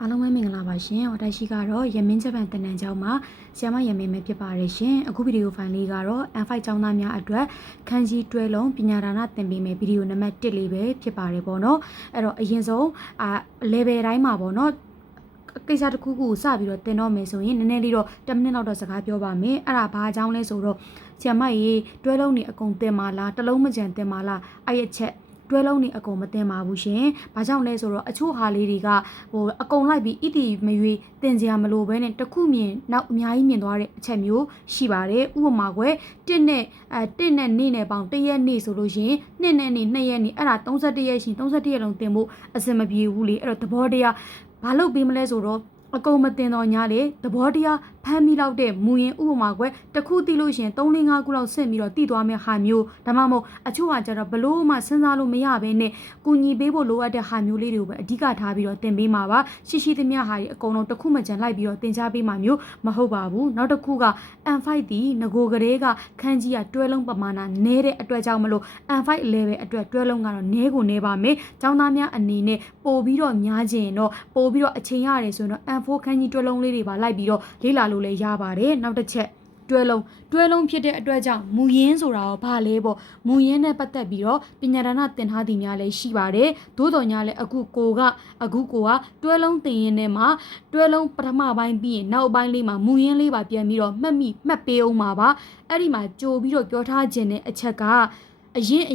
အားလုံးပဲမင်္ဂလာပါရှင်။私ကတော့ရမင်းဂျပန်တနန်ကျောင်းမှာဆရာမရမင်းပဲဖြစ်ပါတယ်ရှင်။အခုဗီဒီယိုဖိုင်လေးကတော့ N5 ကျောင်းသားများအတွက်ခန်းကြီးတွဲလုံးပညာဒါနသင်ပေးမယ်ဗီဒီယိုနံပါတ်1လေးပဲဖြစ်ပါတယ်ပေါ့နော်။အဲ့တော့အရင်ဆုံးlevel တိုင်းမှာပေါ့နော်ကိစ္စတစ်ခုခုစပြီးတော့တင်တော့မယ်ဆိုရင်နည်းနည်းလေးတော့10မိနစ်လောက်တော့စကားပြောပါမယ်။အဲ့ဒါဘာအကြောင်းလဲဆိုတော့ဆရာမရေတွဲလုံးနေအကုန်တင်ပါလားတစ်လုံးမကြံတင်ပါလားအဲ့ရချက်တွဲလုံးနေအကုန်မတင်ပါဘူးရှင်။ဘာကြောင့်လဲဆိုတော့အချို့ဟာလေးတွေကအကုန်လိုက်ပြီးဣတိမရွေတင်စရာမလိုဘဲနဲ့တစ်ခုမြင်နောက်အများကြီးမြင်သွားတဲ့အချက်မျိုးရှိပါတယ်။ဥပမာကွယ်1နဲ့နေ့နဲ့ပေါင်း1ရက်နေ့ဆိုလို့ရှင်2နဲ့နေ့2ရက်နေ့အဲ့ဒါ31ရက်ရှင်31ရက်လုံးတင်ဖို့အစင်မပြေဘူးလေ။အဲ့တော့သဘောတရားဘာလို့ပြီးမလဲဆိုတော့အကုန်မတင်တော့ညာလေသဘောတရားဖမ်းမိလောက်တဲ့မူရင်ဥပမာကွယ်တစ်ခုသိလို့ရှင်3-5ခုလောက်ဆင့်ပြီးတော့တည်သွားမယ့်ဟာမျိုးဒါမှမဟုတ်အချို့ကကျတော့ဘလို့မှစဉ်းစားလို့မရဘဲနဲ့ကူညီပေးဖို့လိုအပ်တဲ့ဟာမျိုးလေးတွေကိုပဲအဓိကထားပြီးတော့တင်ပေးမှာပါရှိသမျှဟာတွေအကုန်လုံးတစ်ခုမှကြံလိုက်ပြီးတော့တင် जा ပေးမှာမျိုးမဟုတ်ပါဘူးနောက်တစ်ခုက N5 ဒီငကိုကလေးကခန်းကြီးကတွဲလုံးပမာဏနည်းတဲ့အတွက်ကြောင့်မလို့ N5 level အတွက်တွဲလုံးကတော့နည်းကိုနည်းပါမယ်ကျောင်းသားများအနေနဲ့ပို့ပြီးတော့များခြင်းတော့ပို့ပြီးတော့အချိန်ရတယ်ဆိုရင်တော့ N4 ခန်းကြီးတွဲလုံးလေးတွေပါလိုက်ပြီးတော့လေ့လာလို့လည်းရပါတယ်နောက်တစ်ချက်တွဲလုံးဖြစ်တဲ့အတွက်ကြောင့်မူရင်းဆိုတာရောဘာလဲပေါ့မူရင်းနဲ့ပတ်သက်ပြီးတော့ပညာဒါနသင်ထားသူများလည်းရှိပါတယ်သို့တော်ညာလည်းအခုကိုကတွဲလုံးသင်ရင်းနဲ့မှာတွဲလုံးပထမပိုင်းပြီးရင်နောက်ပိုင်းလေးမှာမူရင်းလေးပါပြန်ပြီးတော့မှတ်ပေးအောင်ပါအဲ့ဒီမှာကြိုပြီးတော့ပြောထားခြင်းတဲ့အချက်ကအ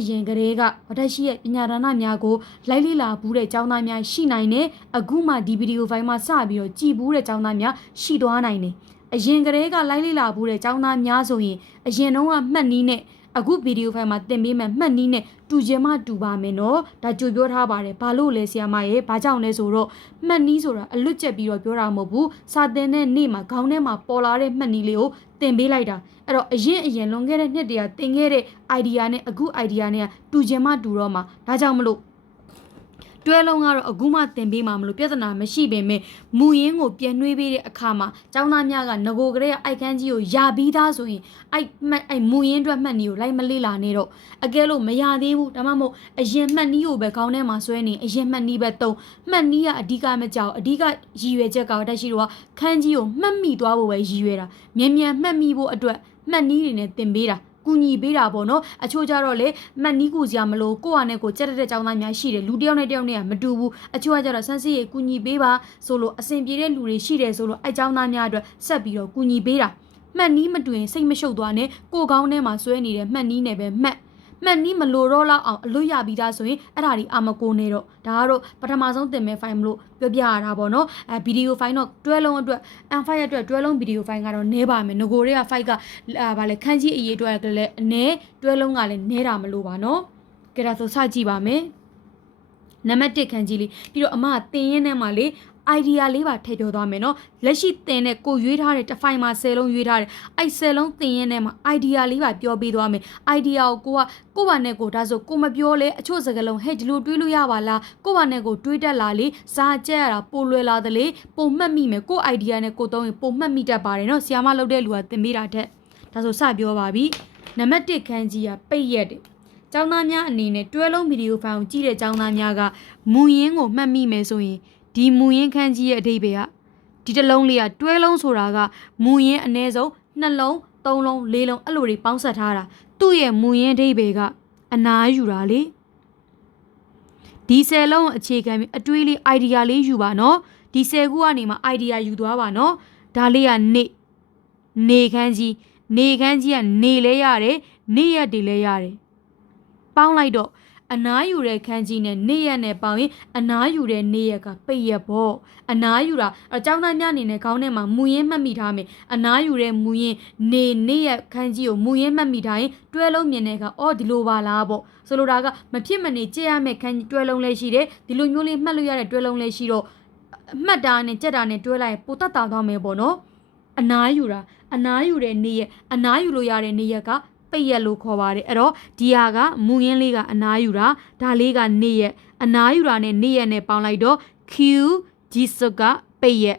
ရင်ကလေးကဝတ္ရှိရဲ့ပညာဒါနများကိုလိုက်လေ့လာဘူးတဲ့ကျောင်းသားများရှိနိုင်တယ်အခုမှဒီဗီဒီယိုဖိုင်မှာစပြီးတော့ကြည်ဘူးတဲ့ကျောင်းသားများရှိသွားနိုင်တယ်အရင်ကလေးကလိုက်လေ့လာဘူးတဲ့ကျောင်းသားများဆိုရင်အရင်တုန်းကမှတ်နည်းနဲ့အခုဗီဒီယိုဖိုင်မှာသင်ပေးမယ်မှတ်နည်းနဲ့တူခြင်းမတူပါမယ်နော်ဒါကြိုပြောထားပါတယ်ဘာလို့လဲဆရာမရဲ့ဘာကြောင့်လဲဆိုတော့မှတ်နည်းဆိုတာအလွတ်ကျက်ပြီးတော့ပြောတာမဟုတ်ဘူးစာသင်တဲ့နေ့မှာခေါင်းထဲမှာပေါ်လာတဲ့မှတ်နည်းလေးကိုသင်ပေးလိုက်တာအဲ့တော့အရင်လွန်ခဲ့တဲ့နှစ်တည်းကသင်ခဲ့တဲ့ idea နဲ့အခု idea နဲ့တူခြင်းမတူတော့မှာဒါကြောင့်မလို့တွဲလုံးကတော့အခုမှသင်ပေးမှာမလို့ပြဿနာမရှိပေမဲ့မူရင်းကိုပြန်နှွေးပေးတဲ့အခါမှာကျောင်းသားများကငကိုကလေးအိုက်ခန်းကြီးကိုယာပြီးသားဆိုရင်အဲ့မူရင်းအတွက်မှတ်နည်းကိုလိုက်မလေ့လာနေတော့အကဲလို့မရသေးဘူးဒါမှမဟုတ်အရင်မှတ်နည်းကိုပဲခေါင်းထဲမှာဆွဲနေအရင်မှတ်နည်းပဲတုံးမှတ်နည်းကအဓိကမကြောက်အဓိကရည်ရွယ်ချက်ကတက်ရှိတော့ခန်းကြီးကိုမှတ်မိသွားဖို့ပဲရည်ရွယ်တာမြန်မှတ်မိဖို့အတွက်မှတ်နည်းတွေနဲ့သင်ပေးတာကူညီပေးတာပေါ့နော်အချို့ကြတော့လေမှတ်နီးကူစရာမလိုကိုယ့်ဟာနဲ့ကိုကြက်တဲ့ကျောင်းသားများရှိတယ်လူတယောက်နဲ့တယောက်နဲ့ကမတူဘူးအချို့ကကြတော့ဆန်းစစ်ရေးကူညီပေးပါဆိုလို့အစဉ်ပြေတဲ့လူတွေရှိတယ်ဆိုလို့အဲကျောင်းသားများအတွက်ဆက်ပြီးတော့ကူညီပေးတာမှတ်နီးမတူရင်စိတ်မရှုပ်သွားနဲ့ကိုယ်ကောင်းထဲမှာဆွဲနေတဲ့မှတ်နီးနဲ့ပဲမှတ်နီးမလိုတော့လောက်အောင်အလွတ်ရပြီးသားဆိုရင်အဲ့ဒါဒီအာမကိုနေတော့ဒါကတော့ပထမဆုံးသင်မဲ့ဖိုင်မလို့ပြောပြရတာပေါ့နော်ဗီဒီယိုဖိုင်တော့တွဲလုံးအတွက် N5 အတွက်တွဲလုံးဗီဒီယိုဖိုင်ကတော့နည်းပါမယ်ငကိုတွေက5ကဗာလဲခန်းကြီးအရေးအတွက်ကလည်းအနည်းတွဲလုံးကလည်းနည်းတာမလို့ပါနော်ကြဒါဆိုစကြည့်ပါမယ်နံပါတ်1ခန်းကြီးလေးပြီးတော့အမသင်ရင်းထဲမှာလေ idea လေးပါထည့်ပြောသွားမယ်နော်လက်ရှိသင်တဲ့ကိုရွေးထားတဲ့တစ်ဖိုင်မှာ10လုံးရွေးထားတယ်အဲ့10လုံးသင်ရင်းထဲမှာ idea လေးပါပြောပေးသွားမယ် idea ကိုကိုဘာနဲ့ကိုဒါဆိုကိုမပြောလဲအချို့စကားလုံးဟဲ့ဒီလိုတွေးလို့ရပါလားကိုဘာနဲ့ကိုတွေးတတ်လာလေစားကြက်ရတာပိုလွယ်လာတယ်လေပုံမှတ်မိမယ်ကို idea နဲ့ကိုသုံးရင်ပုံမှတ်မိတတ်ပါတယ်နော်ဆီယာမလုပ်တဲ့လူကသင်ပေးတာတဲ့ဒါဆိုစပြောပါပြီနံပါတ်1ခန်းကြီးကပိတ်ရက်တယ်ကျောင်းသားများအနေနဲ့တွဲလုံးဗီဒီယိုဖိုင်ကိုကြည့်တဲ့ကျောင်းသားများကမူရင်းကိုမှတ်မိမယ်ဆိုရင်ဒီမူရင်းခန်းကြီးရဲ့အဓိပ္ပာယ်ကဒီတစ်လုံးလေးကတွဲလုံးဆိုတာကမူရင်းအနည်းဆုံး2လုံး3လုံး4လုံးအဲ့လိုတွေပေါင်းဆက်ထားတာသူ့ရဲ့မူရင်းအဓိပ္ပာယ်ကအနားယူတာလေဒီ10လုံးအခြေခံပြီးအတွေးလေး idea လေးယူပါနော်ဒီ10ခုကနေမှ idea ယူသွားပါနော်ဒါလေးကနေခန်းကြီးကနေလဲရတယ်နေရက်တွေလဲရတယ်ပေါင်းလိုက်တော့အနားယူတဲ့ခန်းကြီးနဲ့နေရက်နဲ့ပေါင်းရင်အနားယူတဲ့နေရက်ကပိတ်ရက်ပေါ့အနားယူတာအကျောင်းသားများအနေနဲ့ခေါင်းထဲမှာမူရင်းမှတ်မိထားမယ်အနားယူတဲ့မူရင်းနေရက်ခန်းကြီးကိုမူရင်းမှတ်မိထားရင်တွဲလုံးမြင်တဲ့ကအော်ဒီလိုပါလားပေါ့ဆိုလိုတာကမဖြစ်မနေကြည့်ရမယ့်ခန်းကြီးတွဲလုံးလေးရှိတယ်ဒီလိုမျိုးလေးမှတ်လို့ရတဲ့တွဲလုံးလေးရှိတော့မှတ်တာနဲ့ကြက်တာနဲ့တွဲလိုက်ပိုတက်တာသွားမယ်ပေါ့နော်အနားယူတဲ့နေရက်အနားယူလို့ရတဲ့နေရက်ကပိတ်ရက်လို့ခေါ်ပါတယ်အဲ့တော့ဒီဟာကမူရင်းလေးကအနားယူတာဒါလေးကနေရက်အနားယူတာနဲ့နေရက်နဲ့ပေါင်းလိုက်တော့ Q G စုကပိတ်ရက်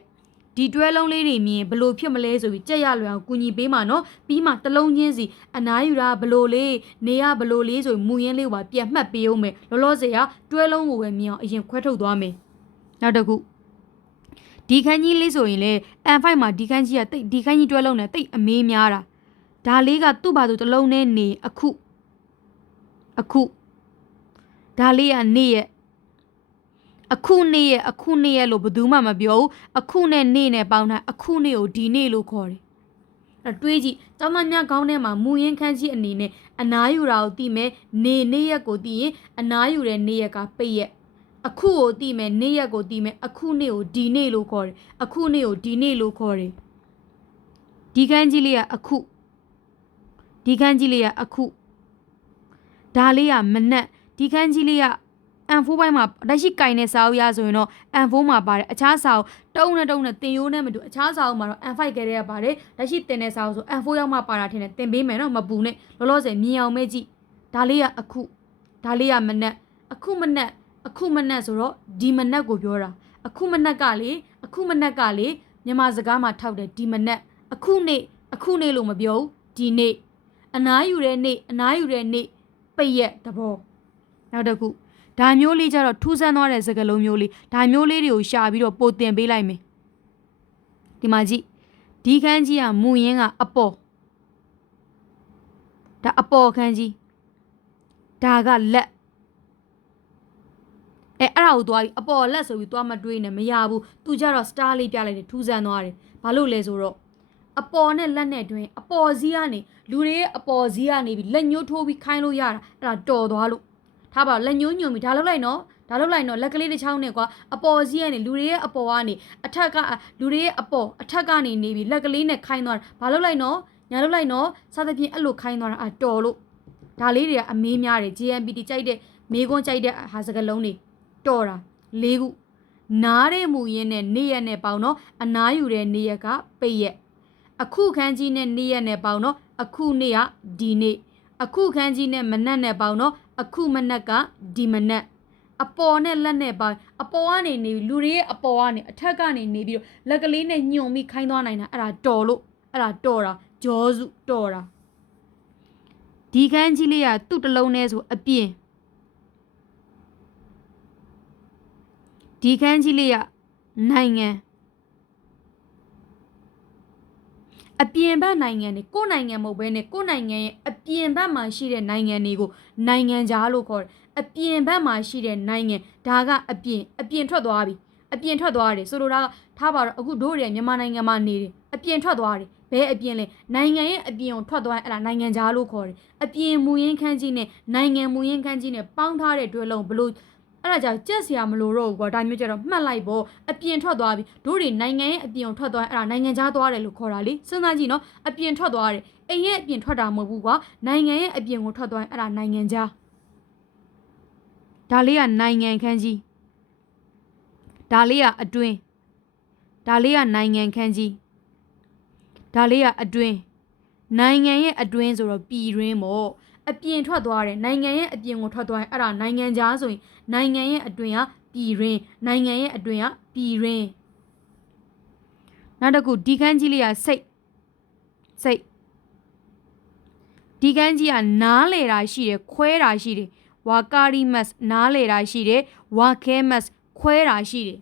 ဒီတွဲလုံးလေးတွေမြင်ဘလို့ဖြစ်မလဲဆိုပြီးကြက်ရလွယ်အောင်ကူညီပေးမှာနော်ပြီးမှတစ်လုံးချင်းစီအနားယူတာဘလို့လေးနေရဘလို့လေးဆိုမူရင်းလေးကိုပါပြန်မှတ်ပေးအောင်မယ်လောလောဆယ်ကတွဲလုံးကိုပဲမြင်အောင်အရင်ခွဲထုတ်သွားမယ်နောက်တစ်ခု ဒီခန်းကြီးလေးဆိုရင်လေ N5 မှာဒီခန်းကြီးကတိတ်ဒီခန်းကြီးတွဲလုံးနဲ့တိတ်အမေးများတာဒါလေးကသူ့ဘာသူတစ်လုံးနဲ့နေအခုဒါလေးကနေရဲ့အခုနေရဲ့လို့ဘယ်သူမှမပြောဘူးအခုနဲ့နေနဲ့ပေါင်းတာအခုနေကိုဒီနေလို့ခေါ်တယ်တွေးကြည့်ကျောင်းသားများခေါင်းထဲမှာမူရင်းခန်းကြီးအနေနဲ့အနားယူတာကိုသိမယ်နေရက်ကိုသိရင်အနားယူတဲ့နေရက်ကပိတ်ရက်အခုကိုသိမယ်နေရက်ကိုသိမယ်အခုနေကိုဒီနေလို့ခေါ်တယ်အခုနေကိုဒီနေလို့ခေါ်တယ်ဒီခန်းကြီးလေးကအခုဒီခန်းကြီးလေးကအခုဒါလေးကမနက်ဒီခန်းကြီးလေးကN4 ဘိုင်းမှာလက်ရှိကင်တဲ့စာအုပ်ရဆိုရင်တော့ N4 မှာပါတယ်အခြားစာအုပ်တုံးနဲ့တင်ရိုးနဲ့မတူအခြားစာအုပ်မှာတော့ N5 ကလေးကပါတယ်လက်ရှိတင်တဲ့စာအုပ်ဆို N4 ရောက်မှပါတာထင်တယ်တင်ပေးမယ်နော်မပူနဲ့လောလောဆယ်မြင်အောင်မဲကြည့်ဒါလေးကအခုဒါလေးကမနက်အခုမနက်ဆိုတော့ဒီမနက်ကိုပြောတာအခုမနက်ကလေမြန်မာစကားမှာထောက်တယ်ဒီမနက်အခုနေ့လို့မပြောဘူးဒီနေ့အနားယူတဲ့နေ့ပိတ်ရက်သဘောနောက်တစ်ခုဒါမျိုးလေးကြတော့ထူးဆန်းသွားတဲ့စကားလုံးမျိုးလေးဒါမျိုးလေးတွေကိုရှာပြီးတော့ပို့တင်ပေးလိုက်မယ်ဒီမှာကြည့်ဒီခန်းကြီးကမူရင်းကအပေါ်ဒါအပေါ်ခန်းကြီးဒါကလက်အဲ့ဒါကိုသွားပြီးအပေါ်လက်ဆိုပြီးသွားမတွေးနဲ့မရဘူးသူကြတော့ star လေးပြလိုက်တယ်ထူးဆန်းသွားတယ်ဘာလို့လဲဆိုတော့အပေါ်နဲ့လက်နဲ့တွင်အပေါ်စီးကနေလူတွေရဲ့အပေါ်စီးကနေပြီးလက်ညှိုးထိုးပြီးခိုင်းလို့ရတာအဲ့ဒါတော်သွားလို့ထားပါလက်ညှိုးညွန်ပြီးဒါလုပ်လိုက်နော်လက်ကလေးတစ်ချောင်းနဲ့ကွာအပေါ်စီးကနေလူတွေရဲ့အပေါ်ကနေအထက်ကလူတွေရဲ့အပေါ်အထက်ကနေနေပြီးလက်ကလေးနဲ့ခိုင်းသွားတာဘာလုပ်လိုက်နော်ညာလုပ်လိုက်နော်စသဖြင့်အဲ့လိုခိုင်းသွားတာတော်လို့ဒါလေးတွေကအမေးများတယ် JMPT ကြိုက်တဲ့မေးခွန်းကြိုက်တဲ့ဟာစကားလုံးတွေတော်တာ၄ခုနားတဲ့မူရင်းနဲ့နေရက်နဲ့ပေါင်းတော့အနားယူတဲ့နေရက်ကပိတ်ရက်အခုခန်းကြီးနဲ့နေရက်နဲ့ပေါင်းတော့အခုနေ့ကဒီနေ့အခုခန်းကြီးနဲ့မနက်နဲ့ပေါင်းတော့အခုမနက်ကဒီမနက်အပေါ်နဲ့လက်နဲ့ပေါင်းအပေါ်ကနေနေလူတွေရဲ့အပေါ်ကနေအထက်ကနေနေပြီးတော့လက်ကလေးနဲ့ညွန်ပြီးခိုင်းသွားနိုင်တာအဲ့ဒါတော်လို့အဲ့ဒါတော်တာဂျောစုတော်တာဒီခန်းကြီးလေးကသူ့တစ်လုံးနဲ့ဆိုအပြင်ဒီခန်းကြီးလေးကနိုင်ငံအပြင်ဘက်နိုင်ငံတွေကိုယ်နိုင်ငံမဟုတ်ဘဲနဲ့ကိုယ်နိုင်ငံရဲ့အပြင်ဘက်မှာရှိတဲ့နိုင်ငံတွေကိုနိုင်ငံခြားလို့ခေါ်တယ်အပြင်ဘက်မှာရှိတဲ့နိုင်ငံဒါကအပြင်ထွက်သွားပြီအပြင်ထွက်သွားတယ်ဆိုလိုတာကထားပါတော့အခုတို့တွေမြန်မာနိုင်ငံမှာနေတယ်အပြင်ထွက်သွားတယ်ဘဲအပြင်လဲနိုင်ငံရဲ့အပြင်ကိုထွက်သွားရင်အဲ့ဒါနိုင်ငံခြားလို့ခေါ်တယ်အပြင်မူရင်းခန်းကြီးနဲ့နိုင်ငံမူရင်းခန်းကြီးနဲ့ပေါင်းထားတဲ့တွဲလုံးဘလို့အဲ့ဒါကြောင့်ကြက်စရာမလိုတော့ဘူးကွာဒါမျိုးကြတော့မှတ်လိုက်ပေါ့အပြင်ထွက်သွားပြီတို့တွေနိုင်ငံရဲ့အပြင်ကိုထွက်သွားရင်အဲ့ဒါနိုင်ငံခြားသွားတယ်လို့ခေါ်တာလေစဉ်းစားကြည့်နော်အပြင်ထွက်သွားတယ်အိမ်ရဲ့အပြင်ထွက်တာမဟုတ်ဘူးကွာနိုင်ငံရဲ့အပြင်ကိုထွက်သွားရင်အဲ့ဒါနိုင်ငံခြားဒါလေးကနိုင်ငံခန်းကြီးဒါလေးကအတွင်းဒါလေးကနိုင်ငံခန်းကြီးဒါလေးကအတွင်းနိုင်ငံရဲ့အတွင်းဆိုတော့ပြည်တွင်းပေါ့အပြင်ထွက်သွားတယ်နိုင်ငံရဲ့အပြင်ကိုထွက်သွားရင်အဲ့ဒါနိုင်ငံခြားဆိုရင်နိုင်ငံရဲ့အတွင်းကပြည်တွင်းနိုင်ငံရဲ့အတွင်းကပြည်တွင်းနောက်တစ်ခုဒီခန်းကြီးလေးကစိတ်ဒီခန်းကြီးကနားလေတာရှိတယ်ခွဲတာရှိတယ်ဝါကာရီမတ်နားလေတာရှိတယ်ဝါခဲမတ်ခွဲတာရှိတယ်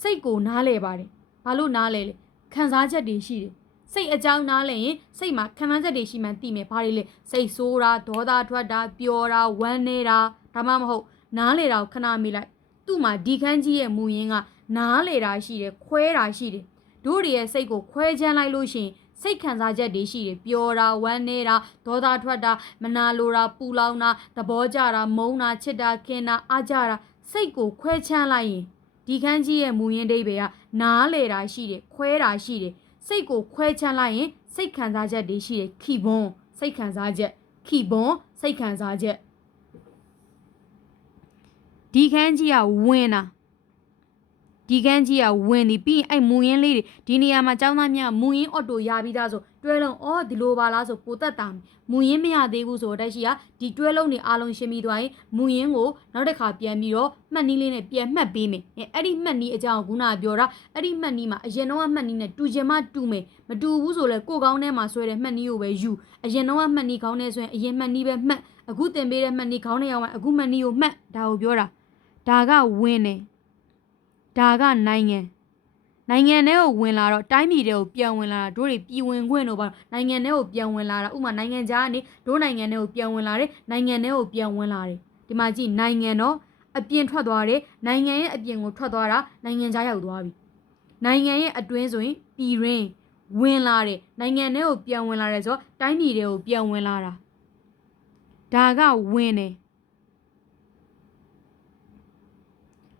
စိတ်ကိုနားလေပါတယ်ဘာလို့နားလေလဲခံစားချက်တွေရှိတယ်စိတ်အကြောင်းနားလဲရင်စိတ်မှာခံစားချက်တွေရှိမှသိမယ်ဘာတွေလဲစိတ်ဆိုးတာဒေါသထွက်တာပျော်တာဝမ်းနေတာဒါမှမဟုတ်နားလေတာကိုခဏမေးလိုက်သူ့မှာဒီခန်းကြီးရဲ့မူရင်းကနားလေတာရှိတယ်ခွဲတာရှိတယ်တို့တွေရဲ့စိတ်ကိုခွဲချမ်းလိုက်လို့ရှိရင်စိတ်ခံစားချက်တွေရှိတယ်ပျော်တာဝမ်းနေတာဒေါသထွက်တာမနာလိုတာပူလောင်တာသဘောကျတာမုန်းတာချစ်တာခင်တာအားကြတာစိတ်ကိုခွဲချမ်းလိုက်ရင်ဒီခန်းကြီးရဲ့မူရင်းဒိဗေကနားလေတာရှိတယ်ခွဲတာရှိတယ်စိတ်ကိုခွဲချမ်းလိုက်ရင်စိတ်ခံစားချက်တွေရှိတယ်ခိဘွန်းစိတ်ခံစားချက်ခိဘွန်းစိတ်ခံစားချက်ဒီခန်းကြီးကဝင်တာဒီခန်းကြီးကဝင်ဒီပြီးရင်အဲ့မူရင်းလေးတွေဒီနေရာမှာကျောင်းသားများမူရင်းအော်တိုရပြီးသားဆိုတွဲလုံးအော်ဒီလိုပါလားဆိုပိုသက်တာမူရင်းမရသေးဘူးဆိုတော့တက်ရှိကဒီတွဲလုံးတွေအားလုံးရှင်းပြီးသွားရင်မူရင်းကိုနောက်တစ်ခါပြန်ပြီးတော့မှတ်နည်းလေးနဲ့ပြန်မှတ်ပေးမယ်အဲ့ဒီမှတ်နည်းအကြောင်းခုနကပြောတာအဲ့ဒီမှတ်နည်းမှာအရင်တော့မှတ်နည်းနဲ့တူချင်မှတူမယ်မတူဘူးဆိုလဲကိုကောင်းထဲမှာဆွဲတဲ့မှတ်နည်းကိုပဲယူအရင်တော့မှတ်နည်းကောင်းထဲဆိုရင်အရင်မှတ်နည်းပဲမှတ်အခုသင်ပေးတဲ့မှတ်နည်းကောင်းထဲရောက်မှအခုမှတ်နည်းကိုမှတ်ဒါကိုပြောတာဒါကဝင်တယ်ဒါကနိုင်ငံ နိုင်ငံထဲကိုဝင်လာတော့တိုင်းပြည်တွေကိုပြန်ဝင်လာတာတို့တွေပြည်ဝင်ခွင့်တို့ပါနိုင်ငံထဲကိုပြန်ဝင်လာတာဥပမာနိုင်ငံခြားကနေတို့နိုင်ငံထဲကိုပြန်ဝင်လာတယ်နိုင်ငံထဲကိုပြန်ဝင်လာတယ်ဒီမှာကြည့်နိုင်ငံတော့အပြင်ထွက်သွားတယ်နိုင်ငံရဲ့အပြင်ကိုထွက်သွားတာနိုင်ငံခြားရောက်သွားပြီနိုင်ငံရဲ့အတွင်းဆိုရင်ပြည်ရင်းဝင်လာတယ်နိုင်ငံထဲကိုပြန်ဝင်လာတယ်ဆိုတော့တိုင်းပြည်တွေကိုပြန်ဝင်လာတာဒါကဝင်တယ်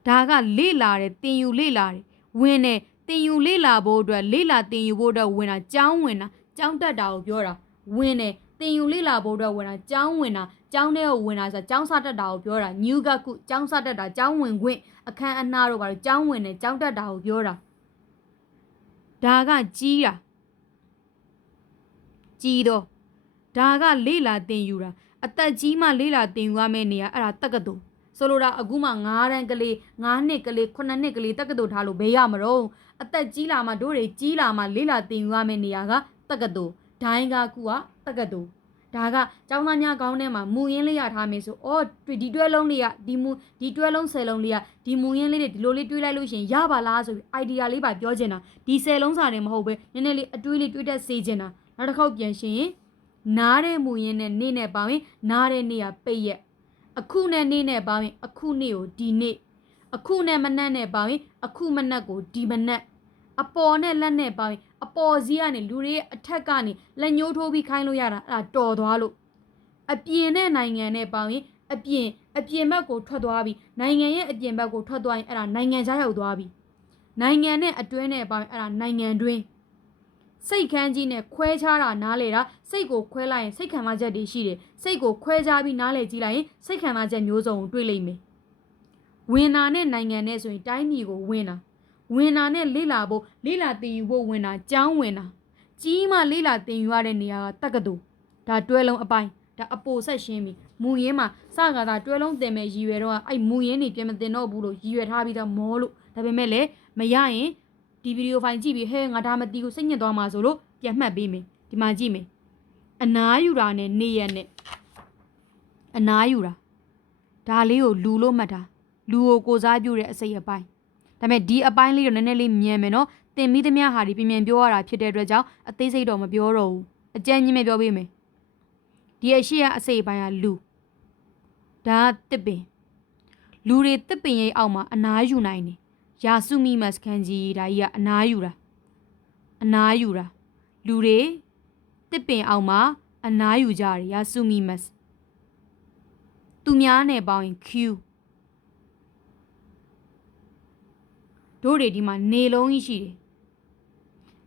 ဒါကလေ့လာတယ်တင်ယူလေ့လာတယ်ဝင်တယ်တင်ယူလေ့လာဖို့အတွက်လေ့လာတင်ယူဖို့အတွက်ဝင်တာကျောင်းဝင်တာကျောင်းတက်တာကိုပြောတာဝင်တယ်တင်ယူလေ့လာဖို့အတွက်ဝင်တာကျောင်းဝင်တာကျောင်းထဲကိုဝင်တာဆိုကျောင်းစားတက်တာကိုပြောတာ new ကခုကျောင်းစားတက်တာကျောင်းဝင်ခွင့်အခန်းအနားတို့ပါတော့ကျောင်းဝင်တယ်ကျောင်းတက်တာကိုပြောတာဒါကကြီးတာကြီးတော့ဒါကလေ့လာတင်ယူတာအသက်ကြီးမှလေ့လာတင်ယူရမယ့်နေရာအဲ့ဒါတက္ကသိုလ်ဆိုလိုတာအခုမှ9တန်းကလေး9နှစ်ကလေး9နှစ်ကလေးတက္ကသိုလ်ထားလို့ဘေးရမတော့အသက်ကြီးလာမှတို့တွေကြီးလာမှလေ့လာတင်ယူရမယ့်နေရာကတက္ကသိုလ်ဒိုင်းကခုကတက္ကသိုလ်ဒါကကျောင်းသားများကောင်းထဲမှာမူရင်းလေးရထားမယ်ဆိုအော်ဒီတွဲလုံးလေးကဒီတွဲလုံး10လုံးလေးကဒီမူရင်းလေးတွေဒီလိုလေးတွေးလိုက်လို့ရှင်ရပါလားဆိုပြီး idea လေးပါပြောချင်တာဒီ10လုံးစာတွေမဟုတ်ပဲနည်းနည်းလေးအတွေးလေးတွေးတတ်စေချင်တာနောက်တစ်ခေါက်ပြန်ရှင်နားတဲ့မူရင်းနဲ့နေ့နဲ့ပေါင်းရင်နားတဲ့နေ့ကပိတ်ရက်အခုနဲ့နေ့နဲ့ပေါင်းရင်အခုနေ့ကိုဒီနေ့အခုနဲ့မနက်နဲ့ပေါင်းရင်အခုမနက်ကိုဒီမနက်အပေါ်နဲ့လက်နဲ့ပေါင်းရင်အပေါ်စီးကနေလူတွေရဲ့အထက်ကနေလက်ညှိုးထိုးပြီးခိုင်းလို့ရတာအဲ့ဒါတော်သွားလို့အပြင်နဲ့နိုင်ငံနဲ့ပေါင်းရင်အပြင်ဘက်ကိုထွက်သွားပြီနိုင်ငံရဲ့အပြင်ဘက်ကိုထွက်သွားရင်အဲ့ဒါနိုင်ငံခြားရောက်သွားပြီနိုင်ငံနဲ့အတွင်းနဲ့ပေါင်းရင်အဲ့ဒါနိုင်ငံတွင်းစိတ်ခမ်းကြီးနဲ့ခွဲခြားတာနားလေတာစိတ်ကိုခွဲလိုက်ရင်စိတ်ခံမချက်တွေရှိတယ်စိတ်ကိုခွဲခြားပြီးနားလေကြည့်လိုက်ရင်စိတ်ခံမချက်မျိုးစုံကိုတွေ့လိမ့်မယ်ဝင်နာနဲ့နိုင်ငံနဲ့ဆိုရင်တိုင်းပြည်ကိုဝင်နာနဲ့လေ့လာဖို့လေ့လာသင်ယူဖို့ဝင်တာကျောင်းဝင်တာကြီးမှလေ့လာသင်ယူရတဲ့နေရာကတက္ကသိုလ်ဒါတွဲလုံးအပိုင်းဒါအပိုဆက်ရှင်းပြီမူရင်းမှာစကားသာတွဲလုံးတင်မဲ့ရည်ရွယ်တော့အဲ့မူရင်းနေပြန်မတင်တော့ဘူးလို့ရည်ရွယ်ထားပြီးတော့မောလို့ဒါပေမဲ့လည်းမရရင်ဒီဗီဒီယိုဖိုင်ကြည့်ပြီးဟဲငါဒါမတီးကိုစိတ်ညစ်သွားမှာဆိုလို့ပြန်မှတ်ပေးမယ်ဒီမှာကြည့်မယ်အနားယူတာနဲ့နေရက်နဲ့အနားယူတာဒါလေးကိုလူလို့မှတ်တာလူကိုစားပြုတဲ့အစိတ်အပိုင်းဒါပေမဲ့ဒီအပိုင်းလေးတော့နည်းနည်းလေးမြန်မယ်နော်တင်ပြီးသမျှဟာဒီပြင်ပြန်ပြောရတာဖြစ်တဲ့အတွက်ကြောင့်အသေးစိတ်တော့မပြောတော့ဘူးအကြမ်းကြီးမဲ့ပြောပေးမယ်ဒီအရှိကအစိတ်အပိုင်းကလူဒါတစ်ပင်လူတွေတစ်ပင်ရဲ့အောက်မှာအနားယူနိုင်တယ်ယာစုမိမတ်ခန်းကြီးဒါကြီးကအနားယူတာလူတွေတစ်ပင်အောက်မှာအနားယူကြတယ်ယာစုမိမတ်သူများနဲ့ပေါင်းရင် Q တို့တွေဒီမှာနေလုံးကြီးရှိတယ်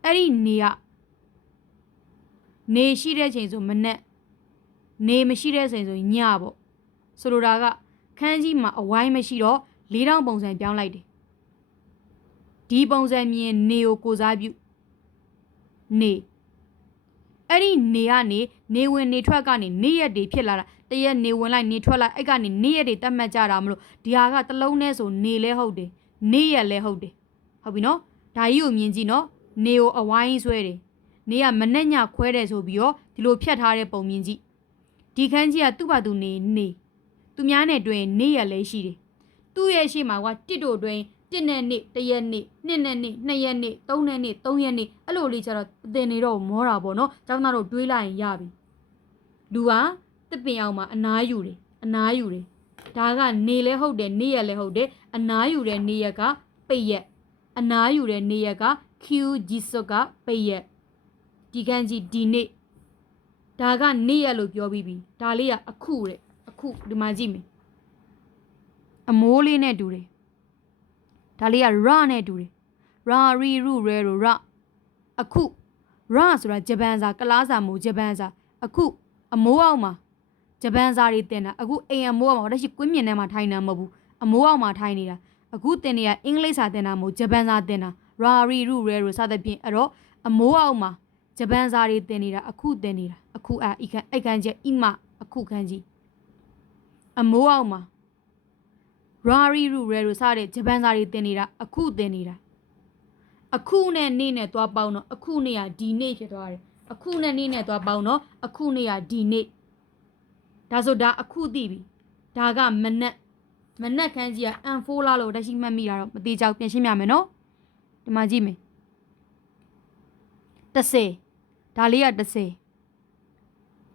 အဲ့ဒီနေရှိတဲ့ချိန်ဆိုမနက်နေမရှိတဲ့ချိန်ဆိုညပေါ့ဆိုလိုတာကခန်းကြီးမှာအဝိုင်းမရှိတော့4000ပုံစံပြောင်းလိုက်တယ်ဒီပုံစံမြင်နေကိုစားပြုနေအဲ့ဒီနေကနေနေဝင်နေထွက်ကနေနေရက်တွေဖြစ်လာတာတရက်နေဝင်လိုက်နေထွက်လိုက်အဲ့ကနေနေရက်တွေတတ်မှတ်ကြတာမလို့ဒီဟာကတလုံးနဲ့ဆိုနေလဲဟုတ်တယ်နေရက်လဲဟုတ်တယ်ဟုတ်ပြီနော်ဒါကြီးကိုမြင်ကြည့်နော်နေကိုအဝိုင်းဆွဲတယ်နေကမနဲ့ညခွဲတယ်ဆိုပြီးတော့ဒီလိုဖြတ်ထားတဲ့ပုံမြင်ကြည့်ဒီခန်းကြီးကသူ့ဘာသူနေသူများနဲ့တွင်နေရက်လဲရှိတယ်သူ့ရဲ့ရှေ့မှာကတစ်တို့တွင်1နဲ့နေ့1ရက်နေ့2နဲ့နေ့2ရက်နေ့3နဲ့နေ့3ရက်နေ့အဲ့လိုလေးကျတော့အတင်နေတော့မောတာပေါ့နော်ကျောင်းသားတို့တွေးလိုက်ရင်ရပြီလူကတစ်ပင်အောင်မှာအနားယူတယ်ဒါကနေလဲဟုတ်တယ်နေ့ရက်လဲဟုတ်တယ်အနားယူတဲ့နေ့ရက်ကပိတ်ရက်အနားယူတဲ့နေ့ရက်က Q G စုကပိတ်ရက်ဒီခန်းကြီးဒီနေ့ဒါကနေ့ရက်လို့ပြောပြီးပြီဒါလေးကအခုဒီမှာကြည့်မယ်အမိုးလေးနဲ့တူတယ်ဒါလေးကရနဲ့တူတယ်ရာရီရုရဲတို့ရအခုရဆိုတာဂျပန်စာကလားစာမို့ဂျပန်စာအခုအမိုးအောက်မှာဂျပန်စာတွေတင်တာအခုအိမ်အမိုးအောက်မှာတရှိကွင်းမြင်ထဲမှာထိုင်တာမဟုတ်ဘူးအမိုးအောက်မှာထိုင်နေတာအခုတင်နေကအင်္ဂလိပ်စာတင်တာမဟုတ်ဂျပန်စာတင်တာရာရီရုရဲတို့စသဖြင့်အဲ့တော့အမိုးအောက်မှာဂျပန်စာတွေတင်နေတာအခုတင်နေတာအခုအိခန်းကျအိမအခုခန်းကြီးအမိုးအောက်မှာရာရီရုရဲတို့စတဲ့ဂျပန်စာတွေတင်နေတာအခုတင်နေတာအခုနဲ့နေ့နဲ့သွားပေါင်းတော့အခုနေ့ကဒီနေ့ဖြစ်သွားတယ်အခုနဲ့နေ့နဲ့သွားပေါင်းတော့အခုနေ့ကဒီနေ့ဒါဆိုဒါအခုသိပြီဒါကမနက်ခန်းကြီးက M4 လားလို့တရှိမှတ်မိတာတော့မသေးချောက်ပြန်ရှင်းပြမယ်နော် ဒီမှာကြည့်မယ်30ဒါလေးက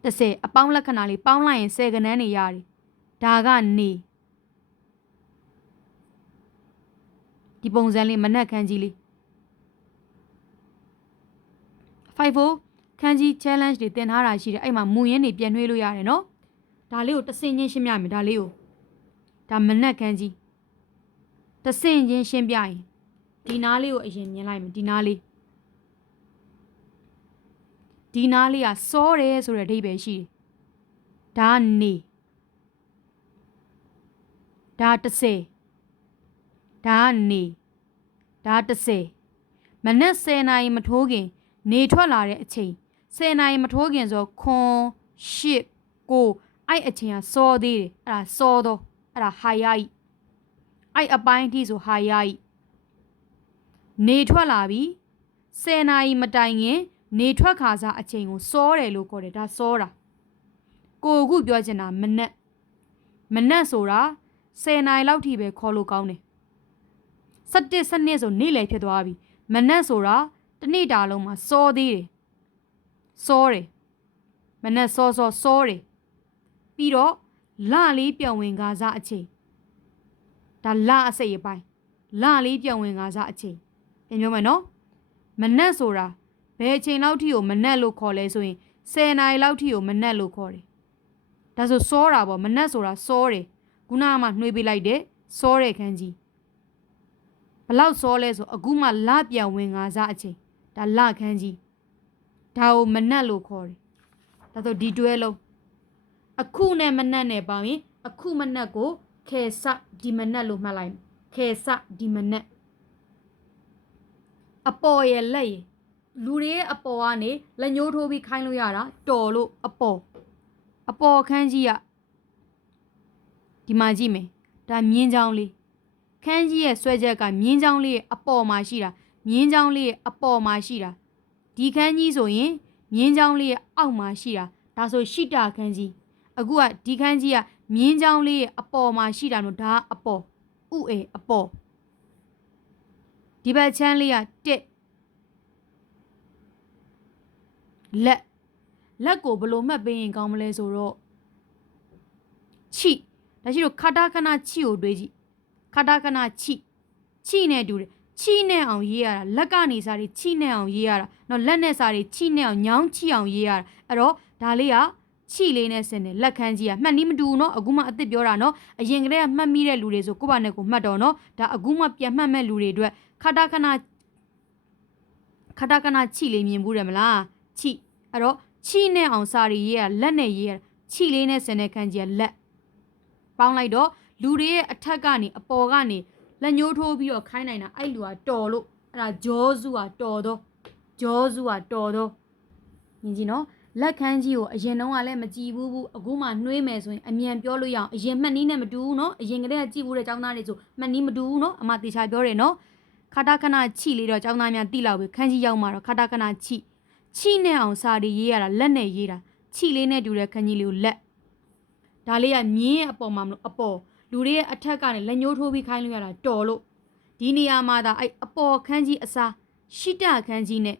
30အပေါင်းလက္ခဏာလေးပေါင်းလိုက်ရင်10ကဏ္ဍနေရတယ်ဒါကနေဒီပုံစံလေးမနက်ခန်းကြီးလေး54ခန်းကြီး challenge တွေတင်ထားတာရှိတယ်အဲ့မှာမူရင်းတွေပြန်နှွေးလို့ရတယ်နော်ဒါလေးကိုတစ်ဆင့်ချင်းရှင်းပြမယ်ဒါလေးကိုဒါမနက်ခန်းကြီးတစ်ဆင့်ချင်းရှင်းပြရင်ဒီနားလေးကိုအရင်မြင်လိုက်မယ်ဒီနားလေးကစောတယ်ဆိုတဲ့အဓိပ္ပာယ်ရှိတယ်ဒါနေဒါ30ဒါနေဒါ30မနက်10နာရီမထိုးခင်နေထွက်လာတဲ့အချိန်10နာရီမထိုးခင်ဆိုခွန်8 9အဲ့အချိန်ကစောသေးတယ်အဲ့ဒါစောတော့အဲ့ဒါဟာယာကြီးအဲ့အပိုင်းအထိဆိုဟာယာကြီးနေထွက်လာပြီ10နာရီမတိုင်ခင်နေထွက်ခါစားအချိန်ကိုစောတယ်လို့ခေါ်တယ်ဒါစောတာကိုအခုပြောချင်တာမနက်ဆိုတာ10နာရီလောက်ထိပဲခေါ်လို့ကောင်းတယ်17 12ဆိုနေ့လည်ဖြစ်သွားပြီမနက်ဆိုတာတစ်နေ့တာလုံးမှာစောသေးတယ်စောတယ်မနက်စောတယ်ပြီးတော့လလေးပြောင်းဝင်ကားစားအချိန်ဒါလအစိတ်အပိုင်းလလေးပြောင်းဝင်ကားစားအချိန်ပြန်ပြောမယ်နော်မနက်ဆိုတာဘယ်အချိန်လောက်ထိကိုမနက်လို့ခေါ်လဲဆိုရင်10နာရီလောက်ထိကိုမနက်လို့ခေါ်တယ်ဒါဆိုစောတာပေါ့မနက်ဆိုတာစောတယ်ခုနကမှနှွေးပေးလိုက်တဲ့စောတဲ့ခန်းကြီးဘလောက်စောလဲဆိုအခုမှလပြောင်းဝင်ကားစားအချိန်ဒါလခန်းကြီးဒါကိုမနက်လို့ခေါ်တယ်ဒါဆိုဒီတွဲလုံးအခုနဲ့မနက်နဲ့ပေါင်းရင်အခုမနက်ကိုခေစဒီမနက်လို့မှတ်လိုက်ခေစဒီမနက်အပေါ်ရဲ့လက်ရဲ့လူတွေရဲ့အပေါ်ကနေလက်ညှိုးထိုးပြီးခိုင်းလို့ရတာတော်လို့အပေါ်ခန်းကြီးကဒီမှာကြည့်မယ်ဒါမြင်းချောင်းလေးခန်းကြီးရဲ့ဆွဲချက်ကမြင်းချောင်းလေးရဲ့အပေါ်မှာရှိတာမြင်းချောင်းလေးရဲ့အပေါ်မှာရှိတာဒီခန်းကြီးဆိုရင်မြင်းချောင်းလေးရဲ့အောက်မှာရှိတာဒါဆိုရှိတာခန်းကြီးအခုကဒီခန်းကြီးကမြင်းချောင်းလေးရဲ့အပေါ်မှာရှိတာလို့ဒါအပေါ်ဥအေအပေါ်ဒီဘက်ချမ်းလေးကတက်လက်ကိုဘယ်လိုမှတ်ပေးရင်ကောင်းမလဲဆိုတော့ချိဒါရှိလို့ခတာခဏချိကိုတွေးကြည့်ခတာခဏချိနဲ့တူတယ်ချိနဲ့အောင်ရေးရတာလက်ကနေစားတွေချိနဲ့အောင်ရေးရတာနော်လက်နဲ့စားတွေချိနဲ့အောင်ညောင်းချိအောင်ရေးရတာအဲ့တော့ဒါလေးကချိလေးနဲ့ဆင်တယ်လက်ခန်းကြီးကမှတ်နီးမတူဘူးနော်အခုမှအစ်စ်ပြောတာနော်အရင်ကတည်းကမှတ်မိတဲ့လူတွေဆိုကိုယ့်ဘာနဲ့ကိုမှတ်တော့နော်ဒါအခုမှပြန်မှတ်မဲ့လူတွေအတွက်ခတာခဏချိလေးမြင်ဘူးတယ်မလားချိအဲ့တော့ချိနဲ့အောင်စားတွေရေးရလက်နဲ့ရေးရချိလေးနဲ့ဆင်တဲ့ခန်းကြီးကလက်ပေါင်းလိုက်တော့လူတွေရဲ့အထက်ကနေအပေါ်ကနေလက်ညှိုးထိုးပြီးတော့ခိုင်းနိုင်တာအဲ့လူကတော်လို့အဲ့ဒါဂျောစုကတော်တော့မြင်ကြည့်နော်လက်ခန်းကြီးကိုအရင်တုန်းကလည်းမကြည့်ဘူးအခုမှနှွေးမယ်ဆိုရင်အမြန်ပြောလို့ရအောင်အရင်မှတ်နည်းနဲ့မတူဘူးနော်အရင်ကတည်းကကြည့်ဘူးတဲ့ចောင်းသားတွေဆိုမှတ်နည်းမတူဘူးနော်အမတေချာပြောတယ်နော်ခတာခဏချိလေးတော့ចောင်းသားများတိလောက်ပဲခန်းကြီးရောက်မှာတော့ခတာခဏချိနဲ့အောင်စာတွေရေးရတာလက်နဲ့ရေးတာချိလေးနဲ့တူတဲ့ခန်းကြီးလေးကိုလက်ဒါလေးကမြင်းရဲ့အပေါ်မှာမလို့အပေါ်လူတွေရဲ့အထက်ကနေလက်ညှိုးထိုးပြီးခိုင်းလို့ရတာတော်လို့ဒီနေရာမှာဒါအဲ့အပေါ်ခန်းကြီးအစားရှိတခန်းကြီးနဲ့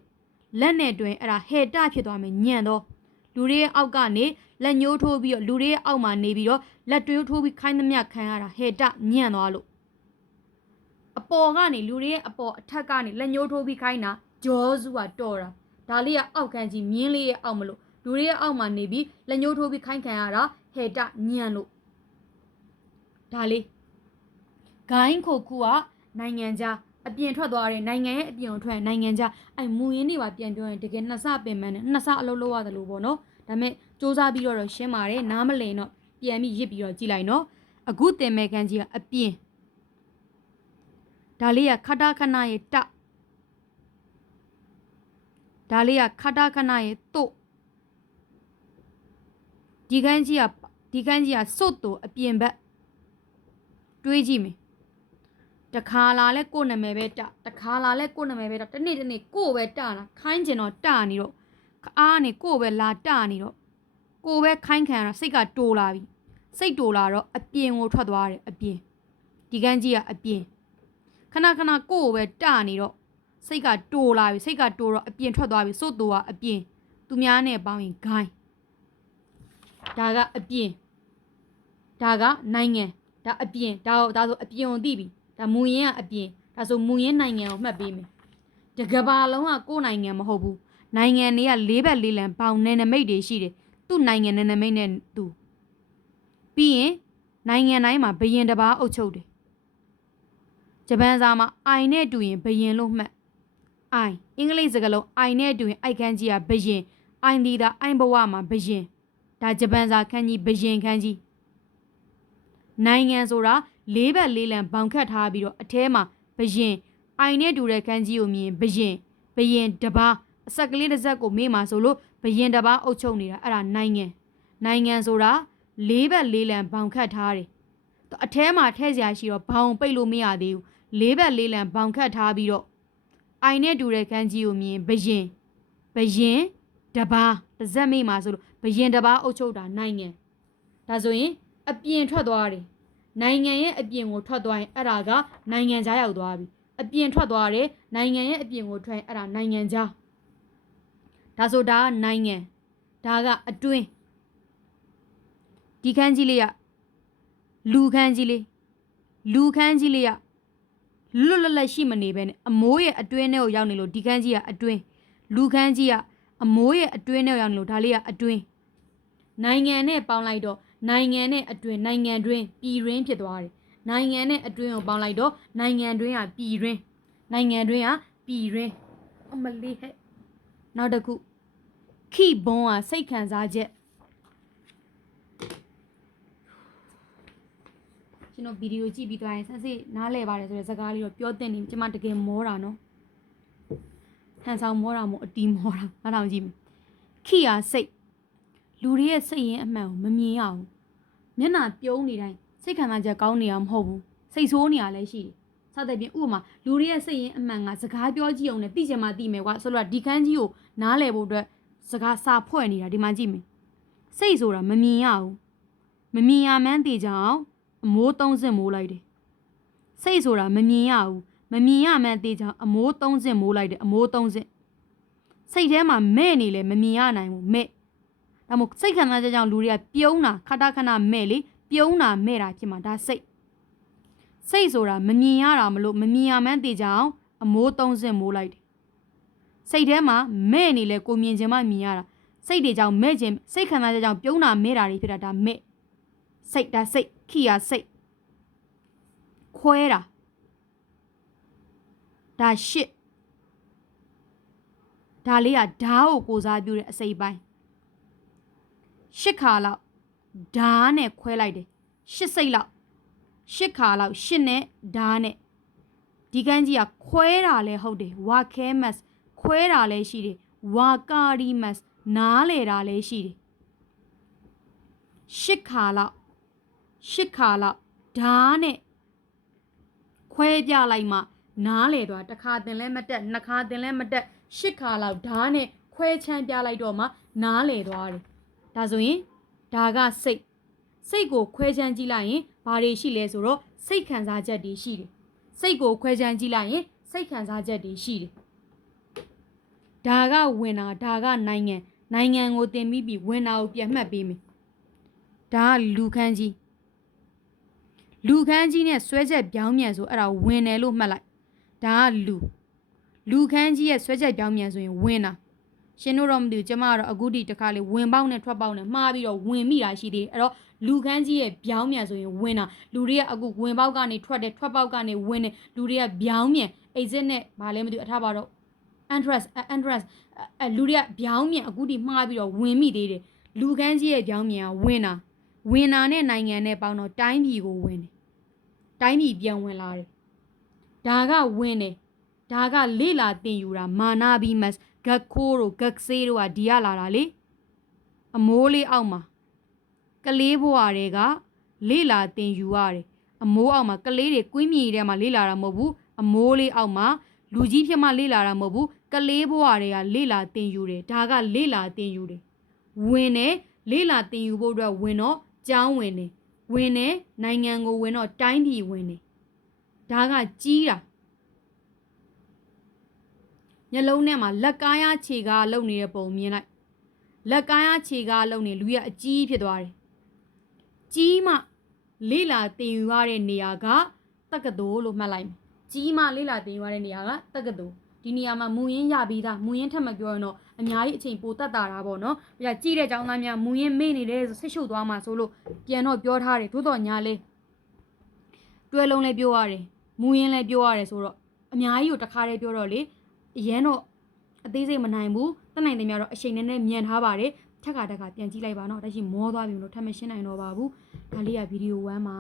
လက်နဲ့တွင်အဲ့ဒါဟေတဖြစ်သွားမယ်ညံ့တော့လူတွေရဲ့အောက်ကနေလက်ညှိုးထိုးပြီးတော့လူတွေရဲ့အောက်မှာနေပြီးတော့လက်တွဲထိုးပြီးခိုင်းသမျှခံရတာဟေတညံ့သွားလို့အပေါ်ကနေလူတွေရဲ့အပေါ်အထက်ကနေလက်ညှိုးထိုးပြီးခိုင်းတာဂျောစုကတော်တာဒါလေးကအောက်ခန်းကြီးမြင်းလေးရဲ့အောက်မလို့လူတွေရဲ့အောက်မှာနေပြီးလက်ညှိုးထိုးပြီးခိုင်းခံရတာဟေတညံ့လို့ဒါလေးဂိုင်းခိုခုကနိုင်ငံခြားအပြင်ထွက်သွားတယ်နိုင်ငံရဲ့အပြင်ကိုထွက်နိုင်ငံခြားအဲ့မူရင်းတွေပါပြန်ပြောရင်တကယ်နှစ်ဆပင်ပန်းနဲ့နှစ်ဆအလုပ်လုပ်ရတယ်လို့ပေါ့နော်ဒါပေမဲ့စူးစမ်းပြီးတော့ရှင်းပါတယ်နားမလည်တော့ပြန်ပြီးရစ်ပြီးတော့ကြည့်လိုက်နော်အခုတင်မဲ့ခန်းကြီးကအပြင်ဒါလေးကခတာခဏရဲ့တဒါလေးကခတာခဏရဲ့တို့ဒီခန်းကြီးကစွတ်တူအပြင်ဘက်တွေးကြည့်မယ်တခါလာလဲကို့နာမည်ပဲတခါလာလဲကို့နာမည်ပဲတနေ့ကို့ပဲတလာခိုင်းကျင်တော့တနေတော့အားနေကို့ပဲလာတနေတော့ကိုပဲခိုင်းခံရတာစိတ်ကတိုးလာပြီစိတ်တိုးလာတော့အပြင်ကိုထွက်သွားတယ်အပြင်ဒီကန်းကြီးကအပြင်ခဏကို့ပဲတနေတော့ စိတ်ကတိုးလာပြီစိတ်ကတိုးတော့အပြင်ထွက်သွားပြီစို့တူကအပြင်သူများနဲ့ပေါင်းရင်ဂိုင်းဒါကအပြင်ဒါကနိုင်ငံဒါအပြင်ဒါဆိုအပြင်ကိုသိပြီဒါမူရင်းကအပြင်ဒါဆိုမူရင်းနိုင်ငံကိုမှတ်ပေးမယ်တကဘာလုံးကကိုယ်နိုင်ငံမဟုတ်ဘူးနိုင်ငံတွေက၄ဘက်၄လံပေါင်းနယ်နိမိတ်တွေရှိတယ်သူ့နိုင်ငံနယ်နိမိတ်နဲ့သူပြီးရင်နိုင်ငံတိုင်းမှာဘယင်တစ်ပါးအုပ်ချုပ်တယ်ဂျပန်စာမှာအိုင်နဲ့တူရင်ဘယင်လို့မှတ်အိုင်အင်္ဂလိပ်စကားလုံးအိုင်နဲ့တူရင်အိုက်ခန်းကြီးကဘယင်အိုင်ဒီတာအိုင်ဘဝမှာဘယင်ဒါဂျပန်စာခန်းကြီးဘယင်ခန်းကြီးနိုင်ငံဆိုတာ၄ဘက်၄လံဘောင်ခတ်ထားပြီးတော့အထဲမှာဘယင်အိုင်နဲ့တူတဲ့ခန်းကြီးကိုမြင်ဘယင်တစ်ပါးအဆက်ကလေးတစ်စက်ကိုမေ့မှာဆိုလို့ဘယင်တစ်ပါးအုပ်ချုပ်နေတာအဲ့ဒါနိုင်ငံဆိုတာ၄ဘက်၄လံဘောင်ခတ်ထားတယ်အထဲမှာထဲစရာရှိတော့ဘောင်ပိတ်လို့မရသေးဘူး၄ဘက်၄လံဘောင်ခတ်ထားပြီးတော့အိုင်နဲ့တူတဲ့ခန်းကြီးကိုမြင်ဘယင်တစ်ပါးတစ်စက်မေ့မှာဆိုလို့ဘယင်တစ်ပါးအုပ်ချုပ်တာနိုင်ငံဒါဆိုရင်အပြင်ထွက်သွားတယ်နိုင်ငံရဲ့အပြင်ကိုထွက်သွားရင်အဲ့ဒါကနိုင်ငံခြားရောက်သွားပြီအပြင်ထွက်သွားတယ်နိုင်ငံရဲ့အပြင်ကိုထွက်ရင်အဲ့ဒါနိုင်ငံခြားဒါဆိုဒါကနိုင်ငံဒါကအတွင်းဒီခန်းကြီးလေးကလူခန်းကြီးလေးကလွတ်လပ်ရှိမနေပဲနဲ့အမိုးရဲ့အတွင်းထဲကိုရောက်နေလို့ဒီခန်းကြီးကအတွင်းလူခန်းကြီးကအမိုးရဲ့အတွင်းထဲကိုရောက်နေလို့ဒါလေးကအတွင်းနိုင်ငံနဲ့ပေါင်းလိုက်တော့နိုင်ငံနဲ့အတွင်းနိုင်ငံတွင်းပြည်တွင်းဖြစ်သွားတယ်နိုင်ငံနဲ့အတွင်းကိုပေါင်းလိုက်တော့နိုင်ငံတွင်းကပြည်တွင်းအမလေးဟဲ့နောက်တစ်ခုခိဘွန်းကစိတ်ခံစားချက်ကျွန်တော်ဗီဒီယိုကြည့်ပြီးသွားရင်ဆက်စစ်နားလဲပါတယ်ဆိုတဲ့စကားလေးတော့ပြောတင်နေကျွန်မတကယ်မောတာနော်ဟန်ဆောင်မောတာမို့အတီးမောတာငါတောင်ကြည့်မယ်ခိရစိတ်လူတွေရဲ့စိတ်ရင်းအမှန်ကိုမမြင်ရဘူးမျက်နှာပြုံးနေတိုင်းစိတ်ခံစားချက်ကောင်းနေတာမဟုတ်ဘူးစိတ်ဆိုးနေတာလည်းရှိတယ်စသဖြင့်ဥပမာလူတွေရဲ့စိတ်ရင်းအမှန်ကစကားပြောကြည့်အောင်နဲ့သိချင်မှသိမယ်ကွာဆိုတော့ဒီခန်းကြီးကိုနားလဲဖို့အတွက်စကားစာဖွဲ့နေတာဒီမှာကြည့်မယ်စိတ်ဆိုတာမမြင်ရဘူးမမြင်ရမှန်းသိကြအောင်အမိုး30မိုးလိုက်တယ်စိတ်ဆိုတာမမြင်ရဘူးမမြင်ရမှန်းသိကြအောင်အမိုး30မိုးလိုက်တယ်အမိုး30စိတ်ထဲမှာမဲ့နေလေမမြင်ရနိုင်ဘူးမဲ့ဒါမို့စိတ်ခံစားချက်ကြောင့်လူတွေကပြုံးတာခဏခဏမဲ့လေပြုံးတာမဲ့တာဖြစ်မှာဒါစိတ်ဆိုတာမမြင်ရတာမလို့မမြင်ရမှန်းသိကြအောင်အမိုး30မိုးလိုက်တယ်စိတ်ထဲမှာမဲ့နေလေကိုမြင်ချင်မှမြင်ရတာစိတ်တွေကြောင့်မဲ့ခြင်းစိတ်ခံစားချက်ကြောင့်ပြုံးတာမဲ့တာတွေဖြစ်တာဒါမဲ့စိတ်ဒါစိတ်ခိရစိတ်ခွဲတာဒါရှစ်ဒါလေးကဓာတ်ကိုစားပြုတဲ့အစိပ်ပိုင်းရှစ်ခါလောက်ဓာတ်နဲ့ခွဲလိုက်တယ်ရှစ်စိတ်လောက်ရှစ်ခါလောက်ရှစ်နဲ့ဓာတ်နဲ့ဒီကန်းကြီးကခွဲတာလည်းဟုတ်တယ်ဝါခဲမတ်ခွဲတာလည်းရှိတယ်ဝါကာရီမတ်နားလေတာလည်းရှိတယ်ရှစ်ခါလောက်ဓာတ်နဲ့ခွဲပြလိုက်မှနားလေသွားတစ်ခါတင်လဲမတက်နှစ်ခါတင်လဲမတက်ရှစ်ခါလောက်ဓာတ်နဲ့ခွဲချမ်းပြလိုက်တော့မှနားလေသွားတယ်ဒါဆိုရင်ဒါကစိတ်ကိုခွဲချမ်းကြည့်လိုက်ရင်ဘာတွေရှိလဲဆိုတော့စိတ်ခံစားချက်တွေရှိတယ်စိတ်ကိုခွဲချမ်းကြည့်လိုက်ရင်စိတ်ခံစားချက်တွေရှိတယ်ဒါကဝင်တာဒါကနိုင်ငံကိုတင်ပြီးပြီဝင်တာကိုပြန်မှတ်ပေးမယ်ဒါကလူခန်းကြီးနဲ့ဆွဲချက်ပြောင်းမြန်ဆိုအဲ့ဒါဝင်တယ်လို့မှတ်လိုက်ဒါကလူခန်းကြီးရဲ့ဆွဲချက်ပြောင်းမြန်ဆိုရင်ဝင်တာရှင်တို့တော့မသိဘူးကျမကတော့အခုဒီတစ်ခါလေးဝင်ပေါက်နဲ့ထွက်ပေါက်နဲ့မှားပြီးတော့ဝင်မိတာရှိသေးတယ်အဲ့တော့လူခန်းကြီးရဲ့ပြောင်းမြန်ဆိုရင်ဝင်တာလူတွေကအခုဝင်ပေါက်ကနေထွက်တယ်ထွက်ပေါက်ကနေဝင်တယ်လူတွေကပြောင်းမြန် exit နဲ့ဗာလဲမသိဘူးအထားပါတော့ entrance လူတွေကပြောင်းမြန်အခုဒီမှားပြီးတော့ဝင်မိသေးတယ်လူခန်းကြီးရဲ့ပြောင်းမြန်ကဝင်တာနဲ့နိုင်ငံနဲ့ပေါင်းတော့တိုင်းပြည်ကိုဝင်တယ်တိုင်းပြည်ပြန်ဝင်လာတယ်ဒါကဝင်တယ်ဒါကလေ့လာသင်ယူတာမာနာဘီမတ်ဂက်ခိုးတို့ဂက်ဆေးတို့ကဒီရလာတာလေအမိုးလေးအောက်မှာကလေးဘွားတွေကလေ့လာသင်ယူရတယ်အမိုးအောက်မှာကလေးတွေကွင်းမြေထဲမှာလေ့လာတာမဟုတ်ဘူးအမိုးလေးအောက်မှာလူကြီးဖြစ်မှလေ့လာတာမဟုတ်ဘူးကလေးဘွားတွေကလေ့လာသင်ယူတယ်ဒါကလေ့လာသင်ယူတယ်ဝင်တယ်လေ့လာသင်ယူဖို့အတွက်ဝင်တော့ကျောင်းဝင်တယ်နိုင်ငံကိုဝင်တော့တိုင်းပြည်ဝင်တယ်ဒါကကြီးတာ မျက်လုံးထဲမှာလက်ကားရခြေကားလုံနေတဲ့ပုံမြင်လိုက်လက်ကားရခြေကားလုံနေလူရအကြီးဖြစ်သွားတယ်ကြီးမှလေးလာတင်ယူရတဲ့နေရာကတက္ကသိုလ်လို့မှတ်လိုက်ကြီးမှလေးလာတင်ယူရတဲ့နေရာကတက္ကသိုလ်ဒီနေရာမှာမူရင်းရပြီးသားမူရင်းထက်မပြောရင်တော့အများကြီးအချိန်ပိုတက်တာတာပေါ့နော်ပြကြည့်တဲ့ကျောင်းသားများမူရင်းမေ့နေတယ်ဆိတ်ရှုပ်သွားမှာဆိုလို့ပြန်တော့ပြောထားတယ်သို့တော်ညာလေးတွဲလုံးလည်းပြောရတယ်မူရင်းလည်းပြောရတယ်ဆိုတော့အများကြီးကိုတခါတည်းပြောတော့လေအရန်တော့အသေးစိတ်မနိုင်ဘူးတက်နိုင်တယ်များတော့အချိန်နဲ့မြန်ထားပါတယ်ထက်ကပြန်ကြည့်လိုက်ပါနော်ဒါရှိမောသွားပြီလို့ထပ်မရှင်းနိုင်တော့ပါဘူးဒါလေးကဗီဒီယို1ပါ